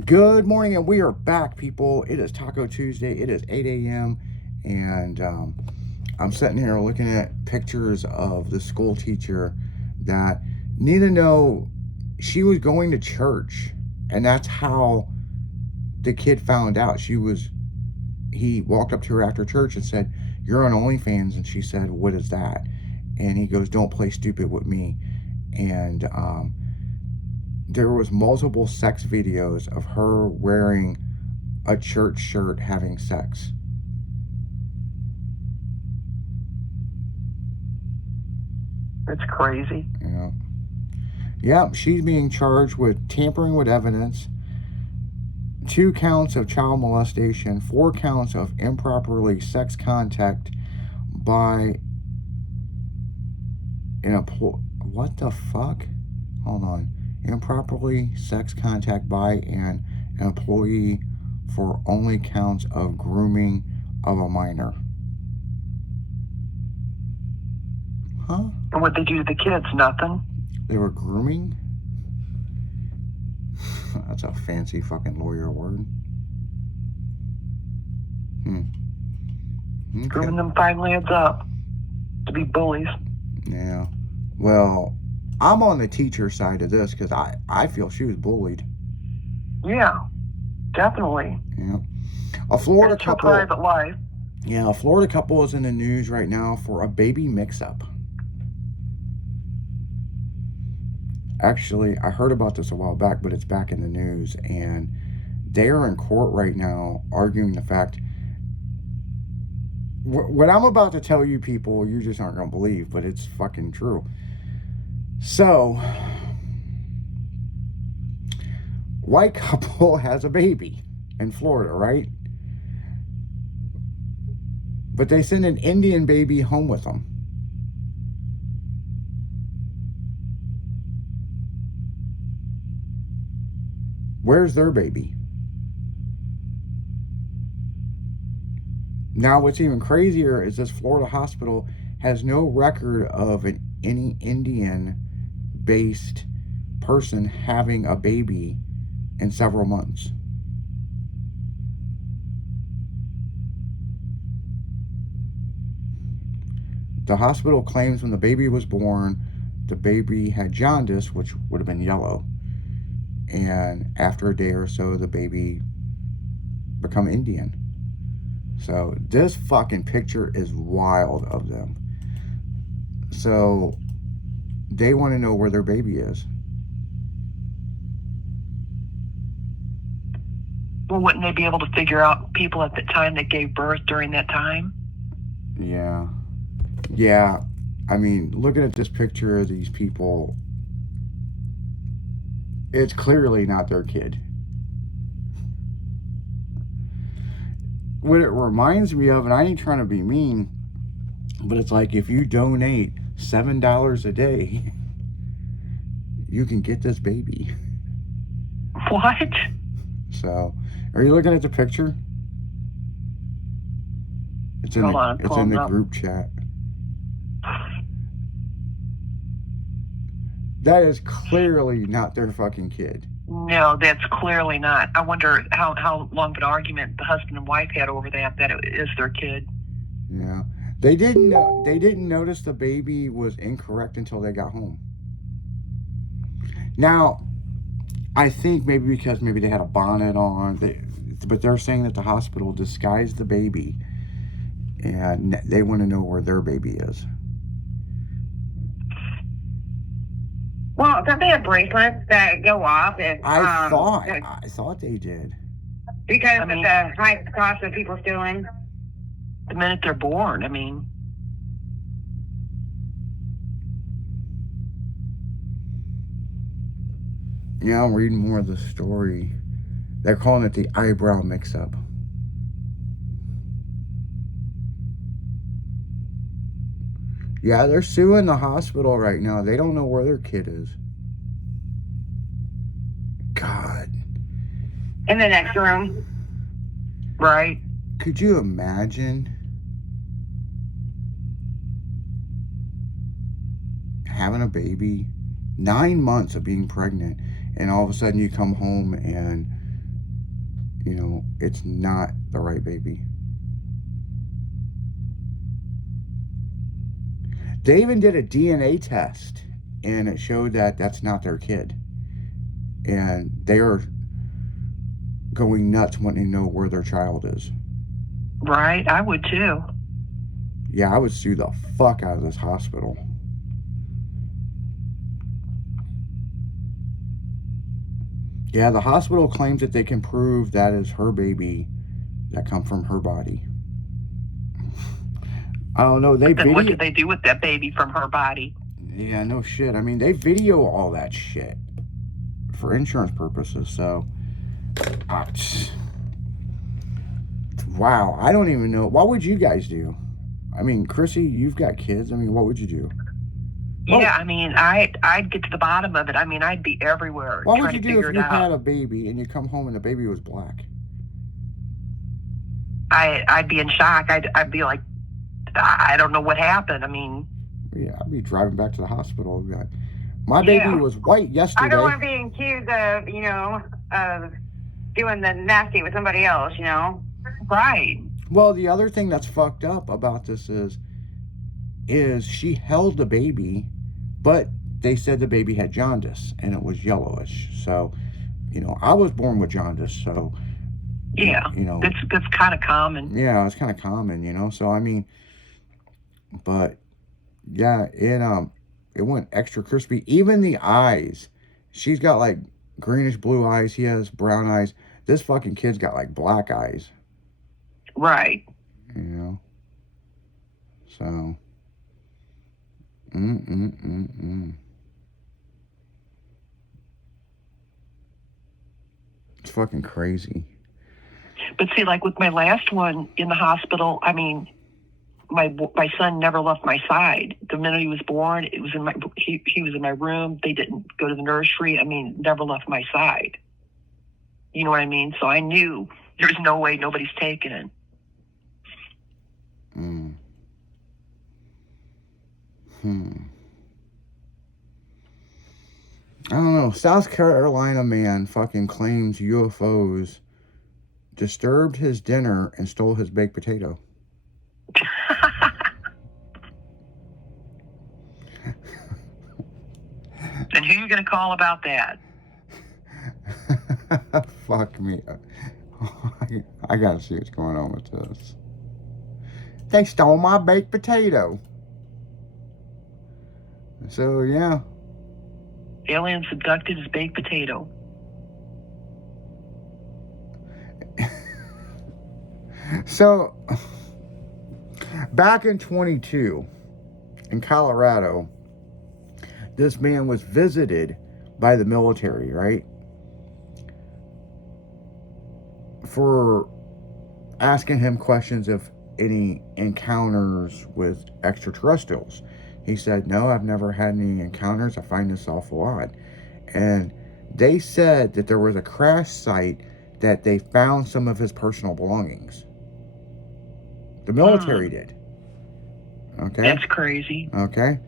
Good morning, and we are back, people. It is Taco Tuesday. It is 8 a.m., and I'm sitting here looking at pictures of the school teacher that need to know she was going to church, and that's how the kid found out. He walked up to her after church and said, "You're on OnlyFans," and she said, "What is that?" And he goes, "Don't play stupid with me." And there was multiple sex videos of her wearing a church shirt having sex. It's crazy. Yeah. Yep, she's being charged with tampering with evidence, 2 counts of child molestation, 4 counts of improperly sex contact by an employee. What the fuck? Hold on. Improperly sex contact by an employee for only counts of grooming of a minor. Huh? And what they do to the kids? Nothing. They were grooming? That's a fancy fucking lawyer word. Okay. Grooming them 5 lads up to be bullies. Yeah. Well, I'm on the teacher side of this because I feel she was bullied. Yeah, definitely. Yeah. A Florida It's her couple. private life. Yeah, a Florida couple is in the news right now for a baby mix-up. Actually, I heard about this a while back, but it's back in the news, and they are in court right now arguing the fact. What I'm about to tell you, people, you just aren't going to believe, but it's fucking true. So, white couple has a baby in Florida, right? But they send an Indian baby home with them. Where's their baby? Now, what's even crazier is this Florida hospital has no record of any Indian-based person having a baby in several months. The hospital claims when the baby was born, the baby had jaundice, which would have been yellow. And after a day or so, the baby become Indian. So this fucking picture is wild of them. So they want to know where their baby is. Well, wouldn't they be able to figure out people at the time that gave birth during that time? Yeah. Yeah. I mean, looking at this picture of these people, it's clearly not their kid. What it reminds me of, and I ain't trying to be mean, but it's like if you donate $7 a day, you can get this baby. What? So, are you looking at the picture? It's in the group chat. That is clearly not their fucking kid. No, that's clearly not. I wonder how long of an argument the husband and wife had over that it is their kid. Yeah. They didn't notice the baby was incorrect until they got home. Now, I think maybe because they had a bonnet on, but they're saying that the hospital disguised the baby, and they want to know where their baby is. Well, don't they have bracelets that go off? I thought they did. Because of the high cost of people stealing? The minute they're born, I mean. Yeah, I'm reading more of the story. They're calling it the eyebrow mix-up. Yeah, they're suing the hospital right now. They don't know where their kid is. God. In the next room. Right. Could you imagine having a baby, 9 months of being pregnant, and all of a sudden you come home and It's not the right baby. They even did a DNA test, and it showed that that's not their kid. And they are going nuts wanting to know where their child is. Right, I would too. Yeah, I would sue the fuck out of this hospital. Yeah, the hospital claims that they can prove that is her baby that come from her body. I don't know. They Then what video. did they do with that baby from her body? Yeah, no shit. I mean, they video all that shit for insurance purposes. So, ah, wow. I don't even know. What would you guys do? I mean, Chrissy, you've got kids. I mean, what would you do? Well, Yeah, I mean, I'd get to the bottom of it. I mean, I'd be everywhere What would trying you to do figure if it you out. had a baby and you come home and the baby was black? I'd be in shock. I'd be like, I don't know what happened. I mean, Yeah, I'd be driving back to the hospital. I'd be like, my baby was white yesterday. I don't want to be accused of, of doing the nasty with somebody else, right. Well, the other thing that's fucked up about this is she held the baby, but they said the baby had jaundice and it was yellowish. So, I was born with jaundice, so Yeah, that's kind of common. Yeah, it's kind of common, So I mean, but yeah, it went extra crispy. Even the eyes, she's got like greenish blue eyes. He has brown eyes. This fucking kid's got like black eyes. Right. So. It's fucking crazy. But see, like with my last one in the hospital, I mean, my son never left my side. The minute he was born, it was he was in my room. They didn't go to the nursery. I mean, never left my side. You know what I mean? So I knew there's no way nobody's taking it. I don't know. South Carolina man fucking claims UFOs disturbed his dinner and stole his baked potato. And who are you going to call about that? Fuck me. I gotta see what's going on with this. They stole my baked potato. So, yeah. Aliens abducted his baked potato. So, back in 22, in Colorado, this man was visited by the military, right? For asking him questions of any encounters with extraterrestrials. He said, no, I've never had any encounters. I find this awful odd. And they said that there was a crash site that they found some of his personal belongings. The military did. Okay? That's crazy. Okay?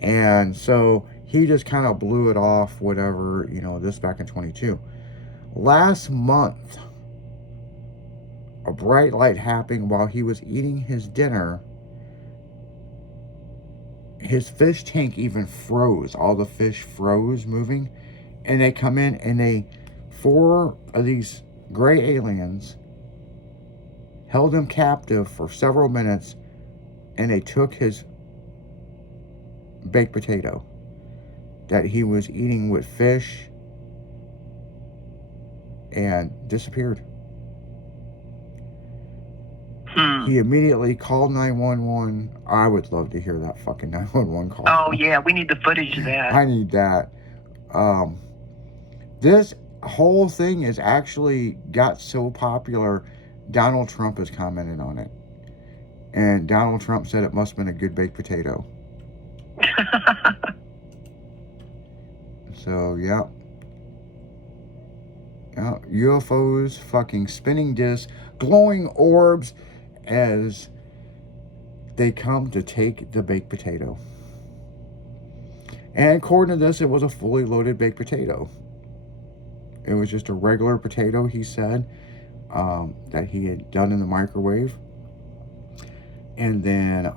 And so he just kind of blew it off, whatever, this back in 22. Last month, a bright light happened while he was eating his dinner. His fish tank even froze. All the fish froze moving. And they come in and 4 of these gray aliens held him captive for several minutes, and they took his baked potato that he was eating with fish and disappeared. He immediately called 911. I would love to hear that fucking 911 call. Oh, yeah, we need the footage of that. I need that. This whole thing has actually got so popular, Donald Trump has commented on it. And Donald Trump said it must have been a good baked potato. So, yeah. UFOs, fucking spinning discs, glowing orbs as they come to take the baked potato. And according to this, it was a fully loaded baked potato. It was just a regular potato, he said. that he had done in the microwave, and then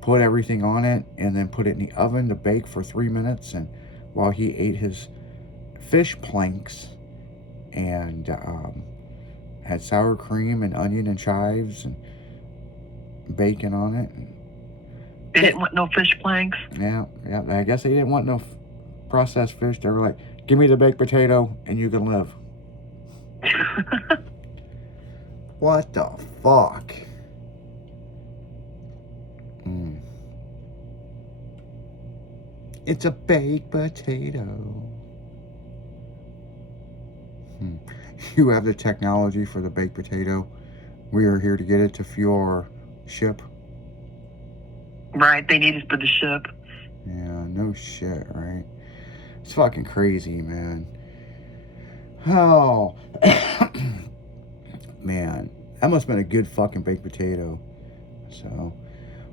put everything on it, and then put it in the oven to bake for 3 minutes. And while he ate his fish planks, and had sour cream and onion and chives and bacon on it. They didn't want no fish planks. Yeah. I guess they didn't want no processed fish. They were like, give me the baked potato and you can live. What the fuck? It's a baked potato. You have the technology for the baked potato. We are here to get it to fuel our ship. Right, they need it for the ship. Yeah, no shit, right? It's fucking crazy, man. Oh, man, that must have been a good fucking baked potato. So,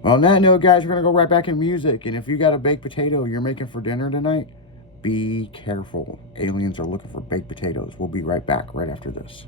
well, on that note, guys, we're gonna go right back in music. And if you got a baked potato you're making for dinner tonight, be careful. Aliens are looking for baked potatoes. We'll be right back right after this.